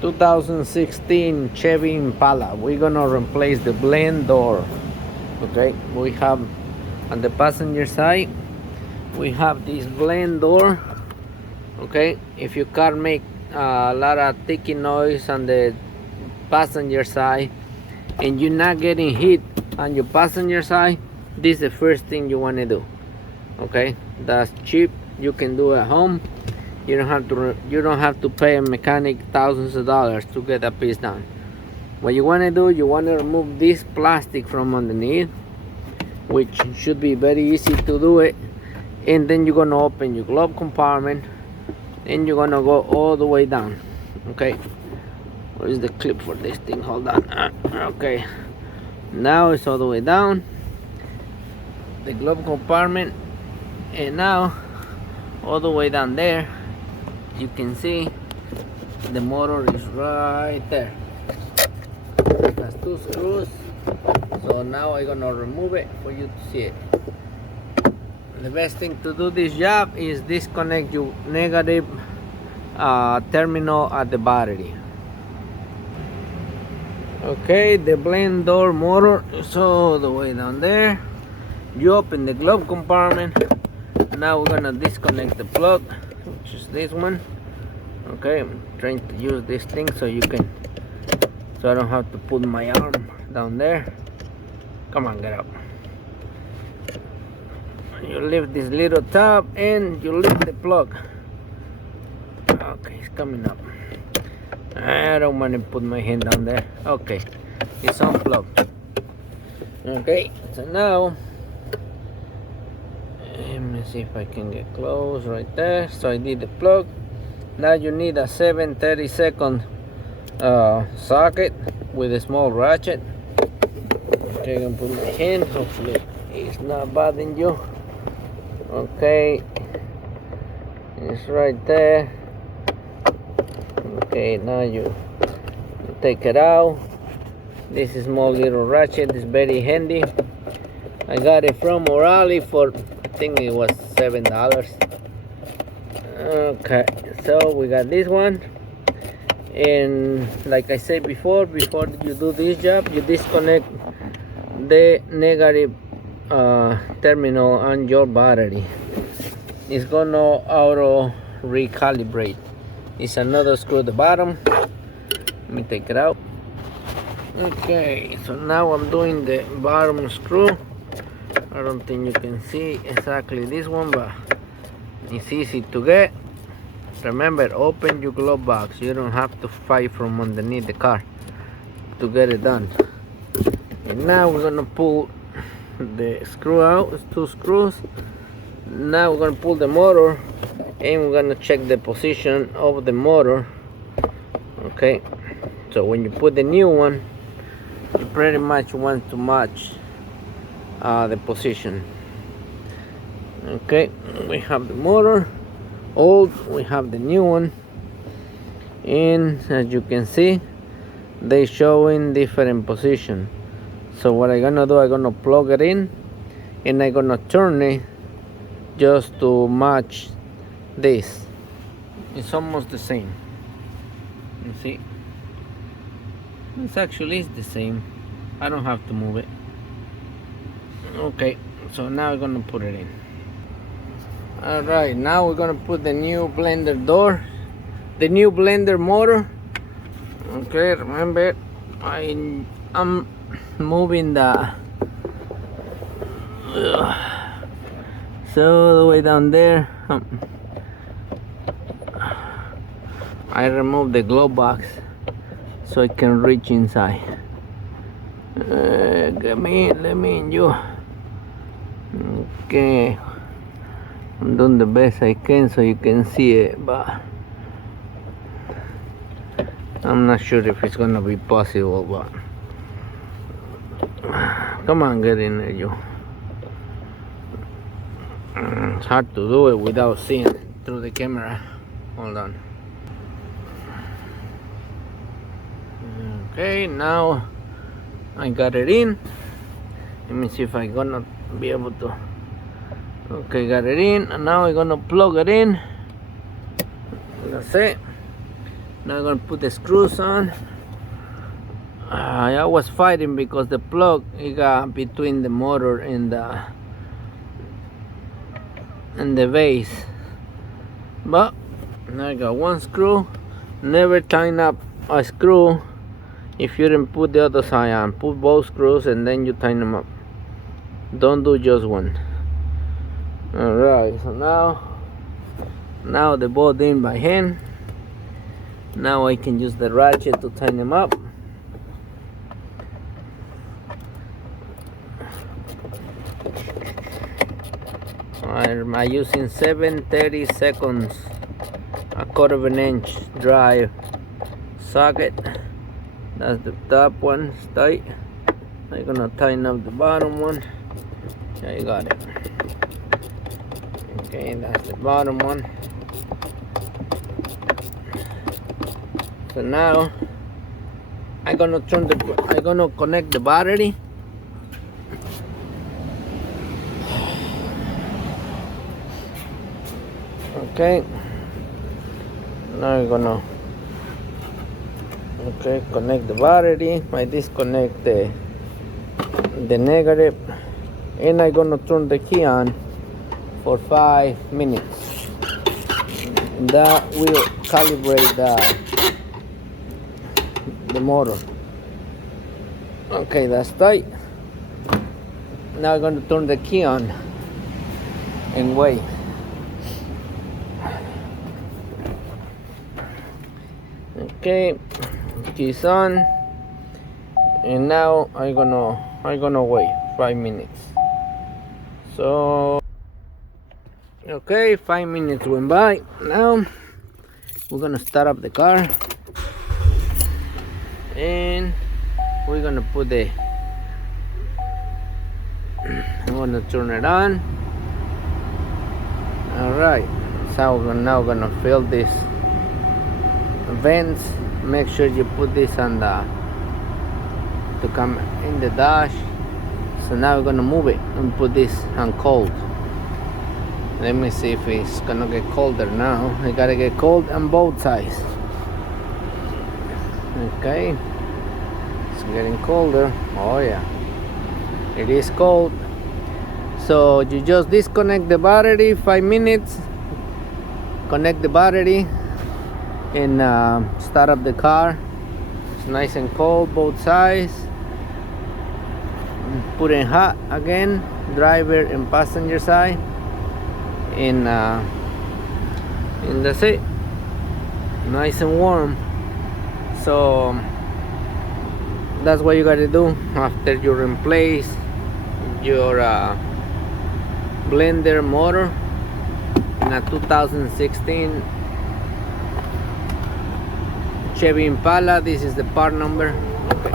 2016 Chevy Impala. We're gonna replace the blend door. Okay, we have on the passenger side, we have this blend door. Okay, if your car make a lot of ticking noise on the passenger side and you're not getting hit on your passenger side, this is the first thing you want to do. Okay, that's cheap, you can do at home. You don't have to pay a mechanic thousands of dollars to get a piece done. What you want to do, you want to remove this plastic from underneath, which should be very easy to do it. And then you're gonna open your glove compartment and you're gonna go all the way down. Okay, where is the clip for this thing? Hold on. Okay, now it's all the way down the glove compartment, and now all the way down there you can see the motor is right there. It has two screws, so now I'm gonna remove it for you to see it. The best thing to do this job is disconnect your negative terminal at the battery. Okay, the blend door motor is all the way down there. You open the glove compartment. Now we're gonna disconnect the plug, which is this one. Okay, I'm trying to use this thing so I don't have to put my arm down there. Come on, get up. You lift this little tab and you lift the plug. Okay, it's coming up. I don't want to put my hand down there. Okay, it's unplugged. Okay, so now let me see if I can get close right there. So I did the plug. Now you need a 7/32 socket with a small ratchet. Okay, I'm gonna put my hand. Hopefully it's not bothering you. Okay, it's right there. Okay, now you take it out. This is small little ratchet is very handy. I got it from O'Reilly for, I think it was $7. Okay, so we got this one, and like I said before you do this job, you disconnect the negative terminal on your battery. It's gonna auto recalibrate. It's another screw at the bottom. Let me take it out. Okay, so now I'm doing the bottom screw. I don't think you can see exactly this one, but it's easy to get. Remember, open your glove box. You don't have to fight from underneath the car to get it done. And now we're gonna pull the screw out. It's two screws. Now we're gonna pull the motor and we're gonna check the position of the motor. Okay, so when you put the new one, you pretty much want to match the position. Okay, we have the motor old, we have the new one, and as you can see, they show in different position. So what I'm gonna do, I'm gonna plug it in and I'm gonna turn it just to match this. It's almost the same. You see, it's actually the same. I don't have to move it. Okay, so now we're gonna put it in. All right, now we're gonna put the new blender door, the new blender motor. Okay, remember I'm moving the so the way down there. I removed the glove box so I can reach inside. Let me in, you. Okay, I'm doing the best I can so you can see it, but I'm not sure if it's gonna be possible. But come on, get in there, you. It's hard to do it without seeing it through the camera. Hold on. Okay, now I got it in. Let me see if I'm gonna be able to. Okay, got it in, and now I'm gonna plug it in. That's it. Now I'm gonna put the screws on. I was fighting because the plug it got between the motor and the base, but now I got one screw. Never tighten up a screw if you didn't put the other side on. Put both screws and then you tighten them up. Don't do just one. Alright, so now the bolt in by hand. Now I can use the ratchet to tighten them up. I'm using 7/30 seconds, a quarter of an inch drive socket. That's the top one, it's tight. I'm gonna tighten up the bottom one. Yeah, you got it. Okay, that's the bottom one. So now I'm gonna connect the battery. Okay, now I'm gonna connect the battery. I disconnect the negative, and I'm gonna turn the key on for 5 minutes. That will calibrate the motor. Okay, that's tight. Now I'm gonna turn the key on and wait. Okay, keys on, and now I'm gonna wait 5 minutes. So okay, 5 minutes went by. Now we're gonna start up the car, and we're gonna put I'm gonna turn it on. All right, so we're now gonna fill this vents. Make sure you put this on to come in the dash. So now we're gonna move it and put this on cold. Let me see if it's gonna get colder now. I gotta get cold on both sides. Okay, it's getting colder. Oh yeah, it is cold. So you just disconnect the battery, 5 minutes, connect the battery, and start up the car. It's nice and cold both sides. Put in hot again, driver and passenger side, and that's it. Nice and warm. So that's what you gotta do after you replace your blender motor in a 2016 Chevy Impala. This is the part number. Okay.